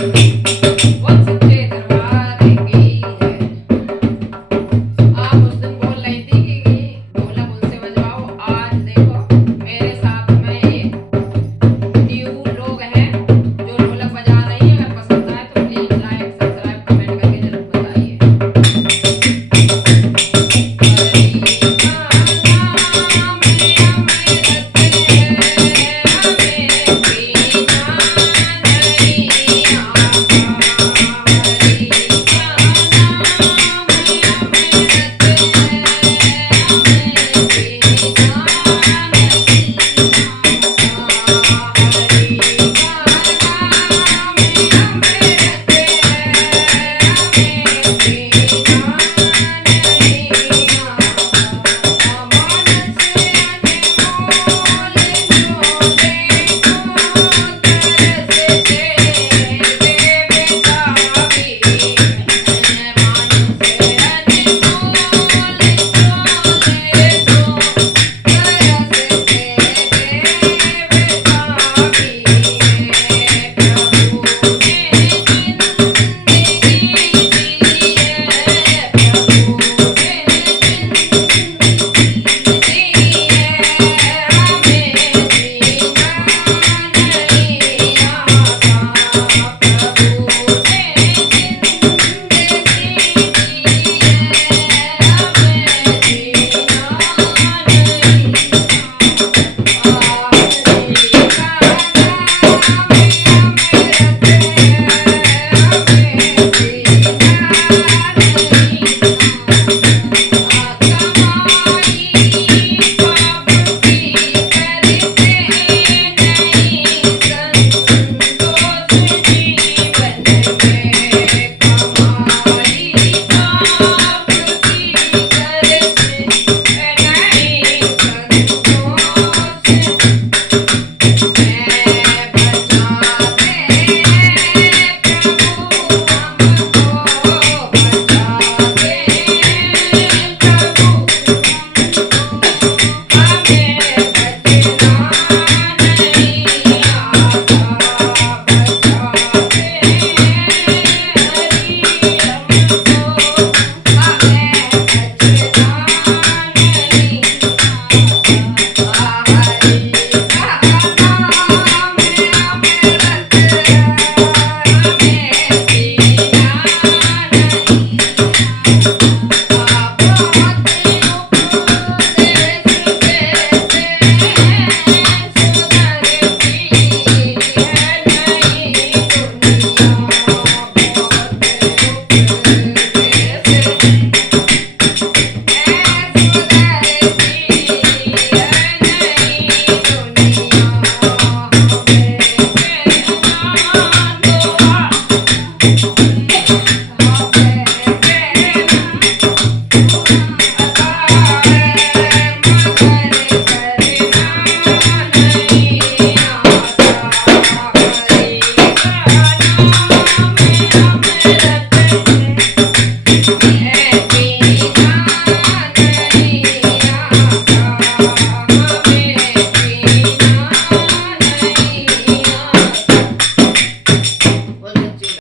वक्त सच्चे दरबार की है। आप उस दिन बोल रही थी कि ढोलक उनसे बजवाओ, आज देखो मेरे साथ में ये न्यू लोग हैं जो ढोलक बजा रही हैं। अगर पसंद आए तो प्लीज लाइक सब्सक्राइब कमेंट करके जरूर बताइए। Yeah.